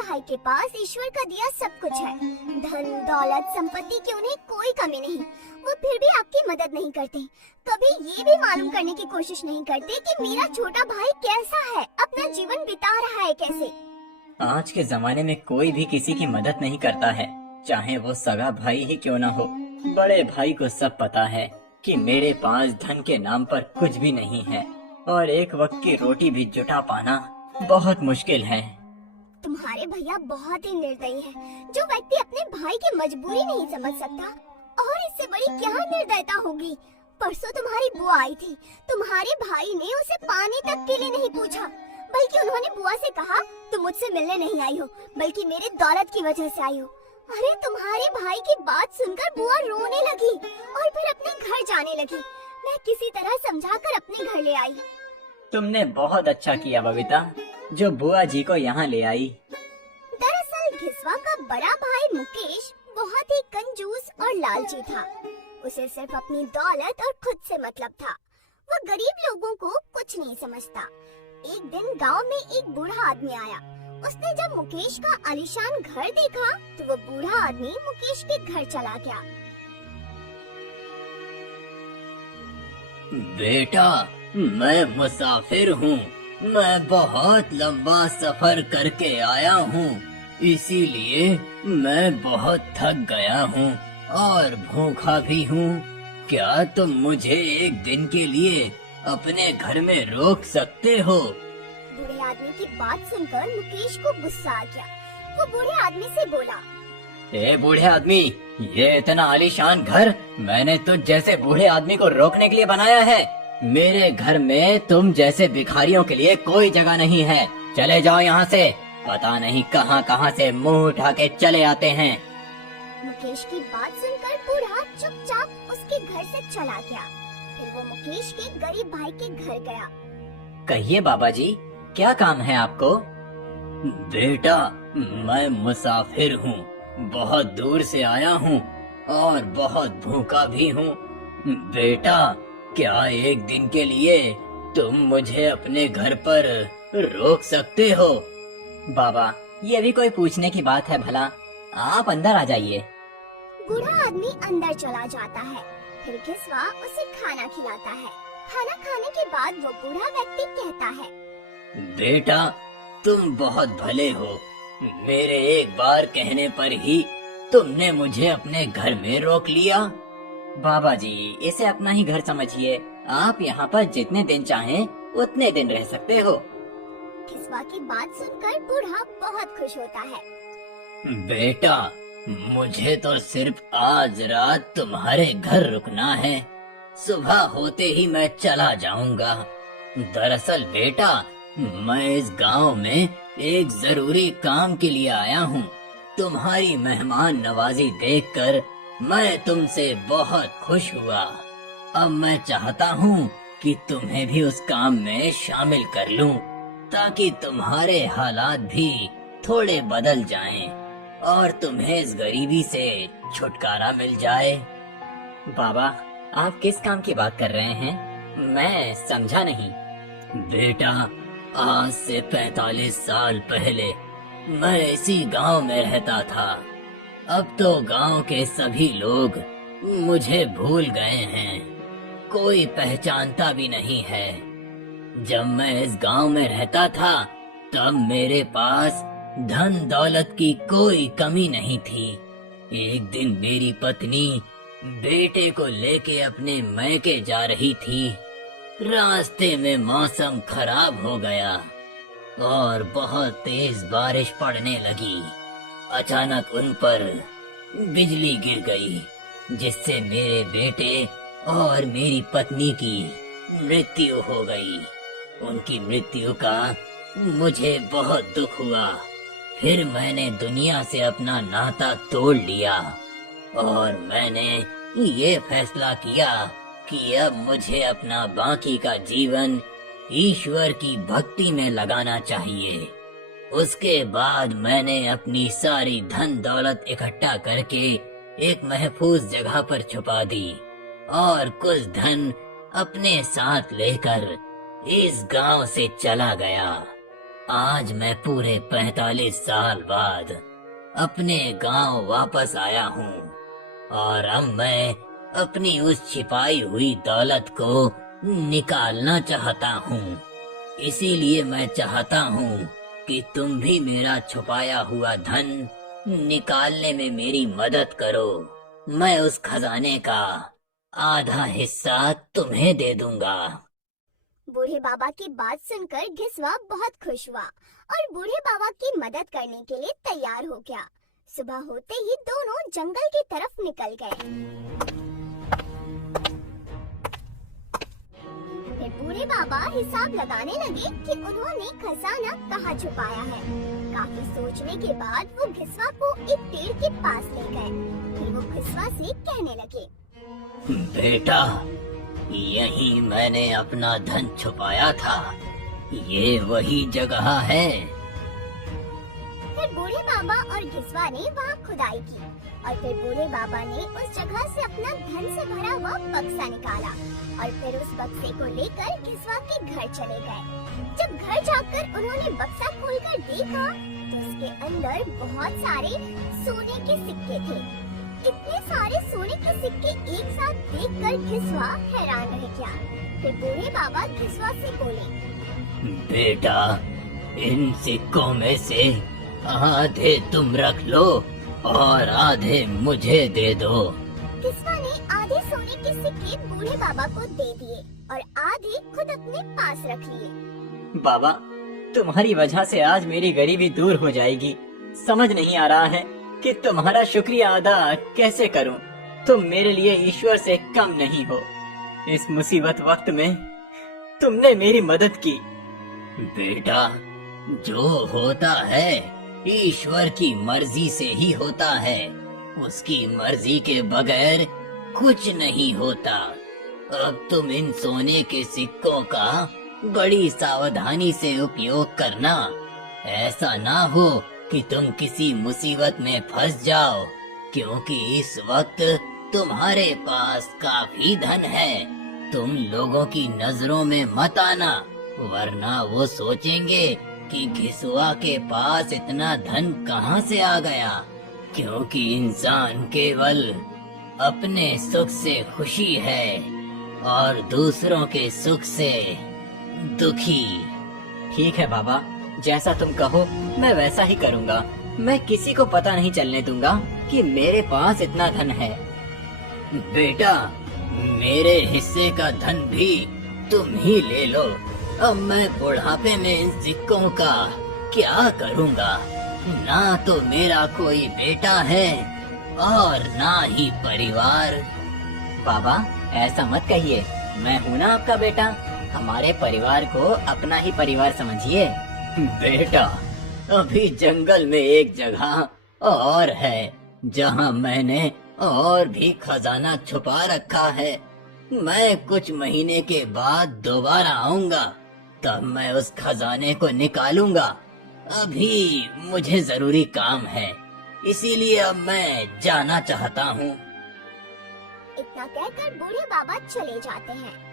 भाई के पास ईश्वर का दिया सब कुछ है, धन दौलत संपत्ति की उन्हें कोई कमी नहीं। वो फिर भी आपकी मदद नहीं करते, कभी ये भी मालूम करने की कोशिश नहीं करते कि मेरा छोटा भाई कैसा है, अपना जीवन बिता रहा है कैसे। आज के जमाने में कोई भी किसी की मदद नहीं करता है, चाहे वो सगा भाई ही क्यों न हो। बड़े भाई को सब पता है कि मेरे पास धन के नाम पर कुछ भी नहीं है और एक वक्त की रोटी भी जुटा पाना बहुत मुश्किल है। तुम्हारे भैया बहुत ही निर्दयी है। जो व्यक्ति अपने भाई की मजबूरी नहीं समझ सकता, और इससे बड़ी क्या निर्दयता होगी। परसों तुम्हारी बुआ आई थी, तुम्हारे भाई ने उसे पानी तक के लिए नहीं पूछा, बल्कि उन्होंने बुआ से कहा तुम मुझसे मिलने नहीं आई हो, बल्कि मेरे दौलत की वजह से आई हो। अरे तुम्हारे भाई की बात सुनकर बुआ रोने लगी और फिर अपने घर जाने लगी। मैं किसी तरह समझाकर अपने घर ले आई। तुमने बहुत अच्छा किया बबीता, जो बुआ जी को यहाँ ले आई। दरअसल घिसवा का बड़ा भाई मुकेश बहुत ही कंजूस और लालची था। उसे सिर्फ अपनी दौलत और खुद से मतलब था। वो गरीब लोगों को कुछ नहीं समझता। एक दिन गांव में एक बूढ़ा आदमी आया। उसने जब मुकेश का आलीशान घर देखा तो वो बूढ़ा आदमी मुकेश के घर चला गया। बेटा, मैं मुसाफिर हूँ। मैं बहुत लंबा सफर करके आया हूँ, इसीलिए मैं बहुत थक गया हूँ और भूखा भी हूँ। क्या तुम मुझे एक दिन के लिए अपने घर में रोक सकते हो? बूढ़े आदमी की बात सुनकर मुकेश को गुस्सा आ गया। वो बूढ़े आदमी से बोला, ए बूढ़े आदमी, ये इतना आलीशान घर मैंने तुझ जैसे बूढ़े आदमी को रोकने के लिए बनाया है। मेरे घर में तुम जैसे भिखारियों के लिए कोई जगह नहीं है। चले जाओ यहाँ से। पता नहीं कहाँ कहाँ से मुंह उठा के चले आते हैं। मुकेश की बात सुनकर बूढ़ा चुपचाप उसके घर से चला गया। फिर वो मुकेश के गरीब भाई के घर गया। कहिए बाबा जी, क्या काम है आपको? बेटा, मैं मुसाफिर हूँ, बहुत दूर से आया हूँ और बहुत भूखा भी हूँ। बेटा, क्या एक दिन के लिए तुम मुझे अपने घर पर रोक सकते हो? बाबा, ये भी कोई पूछने की बात है भला? आप अंदर आ जाइए। बूढ़ा आदमी अंदर चला जाता है। फिर घिसवा उसे खाना खिलाता है। खाना खाने के बाद वो बूढ़ा व्यक्ति कहता है, बेटा, तुम बहुत भले हो। मेरे एक बार कहने पर ही तुमने मुझे अपने घर में रोक लिया। बाबा जी, इसे अपना ही घर समझिए। आप यहाँ पर जितने दिन चाहें उतने दिन रह सकते हो। घिसवा की बात सुनकर बूढ़ा बहुत खुश होता है। बेटा, मुझे तो सिर्फ आज रात तुम्हारे घर रुकना है। सुबह होते ही मैं चला जाऊंगा। दरअसल बेटा, मैं इस गांव में एक जरूरी काम के लिए आया हूँ। तुम्हारी मेहमान नवाजी देखकर मैं तुमसे बहुत खुश हुआ। अब मैं चाहता हूँ कि तुम्हें भी उस काम में शामिल कर लूं, ताकि तुम्हारे हालात भी थोड़े बदल जाएं और तुम्हें इस गरीबी से छुटकारा मिल जाए। बाबा, आप किस काम की बात कर रहे हैं? मैं समझा नहीं। बेटा, आज से 45 साल पहले मैं इसी गांव में रहता था। अब तो गांव के सभी लोग मुझे भूल गए हैं, कोई पहचानता भी नहीं है। जब मैं इस गांव में रहता था तब मेरे पास धन दौलत की कोई कमी नहीं थी। एक दिन मेरी पत्नी बेटे को लेके अपने मैके जा रही थी। रास्ते में मौसम खराब हो गया और बहुत तेज बारिश पड़ने लगी। अचानक उन पर बिजली गिर गई, जिससे मेरे बेटे और मेरी पत्नी की मृत्यु हो गई। उनकी मृत्यु का मुझे बहुत दुख हुआ। फिर मैंने दुनिया से अपना नाता तोड़ लिया और मैंने ये फैसला किया कि अब मुझे अपना बाकी का जीवन ईश्वर की भक्ति में लगाना चाहिए। उसके बाद मैंने अपनी सारी धन दौलत इकट्ठा करके एक महफूज जगह पर छुपा दी और कुछ धन अपने साथ लेकर इस गांव से चला गया। आज मैं पूरे 45 साल बाद अपने गांव वापस आया हूँ और अब मैं अपनी उस छिपाई हुई दौलत को निकालना चाहता हूँ। इसीलिए मैं चाहता हूँ कि तुम भी मेरा छुपाया हुआ धन निकालने में मेरी मदद करो। मैं उस खजाने का आधा हिस्सा तुम्हें दे दूंगा। बूढ़े बाबा की बात सुनकर घिसवा बहुत खुश हुआ और बूढ़े बाबा की मदद करने के लिए तैयार हो गया। सुबह होते ही दोनों जंगल की तरफ निकल गए। फिर बूढ़े बाबा हिसाब लगाने लगे कि उन्होंने खजाना कहाँ छुपाया है। काफी सोचने के बाद वो घिसवा को एक पेड़ के पास ले गए। फिर वो घिसवा से कहने लगे, बेटा, यहीं मैंने अपना धन छुपाया था। ये वही जगह है। फिर बूढ़े बाबा और घिसवा ने वहाँ खुदाई की और फिर बूढ़े बाबा ने उस जगह से अपना धन से भरा हुआ बक्सा निकाला और फिर उस बक्से को लेकर घिसवा के घर चले गए। जब घर जाकर उन्होंने बक्सा खोलकर देखा तो उसके अंदर बहुत सारे सोने के सिक्के थे। इतने सारे सोने के सिक्के एक साथ देखकर घिसवा हैरान रह गया। फिर बूढ़े बाबा घिसवा से बोले, बेटा, इन सिक्कों में से आधे तुम रख लो और आधे मुझे दे दो। घिसवा ने आधे सोने के सिक्के बूढ़े बाबा को दे दिए और आधे खुद अपने पास रख लिए। बाबा, तुम्हारी वजह से आज मेरी गरीबी दूर हो जाएगी। समझ नहीं आ रहा है कि तुम्हारा शुक्रिया अदा कैसे करूं। तुम मेरे लिए ईश्वर से कम नहीं हो। इस मुसीबत वक्त में तुमने मेरी मदद की। बेटा, जो होता है ईश्वर की मर्जी से ही होता है। उसकी मर्जी के बगैर कुछ नहीं होता। अब तुम इन सोने के सिक्कों का बड़ी सावधानी से उपयोग करना। ऐसा ना हो कि तुम किसी मुसीबत में फंस जाओ, क्योंकि इस वक्त तुम्हारे पास काफी धन है। तुम लोगों की नजरों में मत आना, वरना वो सोचेंगे कि घिसुआ के पास इतना धन कहाँ से आ गया। क्योंकि इंसान केवल अपने सुख से खुशी है और दूसरों के सुख से दुखी। ठीक है बाबा, जैसा तुम कहो मैं वैसा ही करूँगा। मैं किसी को पता नहीं चलने दूंगा कि मेरे पास इतना धन है। बेटा, मेरे हिस्से का धन भी तुम ही ले लो। अब मैं बुढ़ापे में इन सिक्कों का क्या करूँगा? ना तो मेरा कोई बेटा है और ना ही परिवार। बाबा, ऐसा मत कहिए। मैं हूँ ना आपका बेटा। हमारे परिवार को अपना ही परिवार समझिए। बेटा, अभी जंगल में एक जगह और है जहाँ मैंने और भी खजाना छुपा रखा है। मैं कुछ महीने के बाद दोबारा आऊंगा, तब मैं उस खजाने को निकालूंगा। अभी मुझे जरूरी काम है, इसीलिए अब मैं जाना चाहता हूँ। इतना कहकर बूढ़े बाबा चले जाते हैं।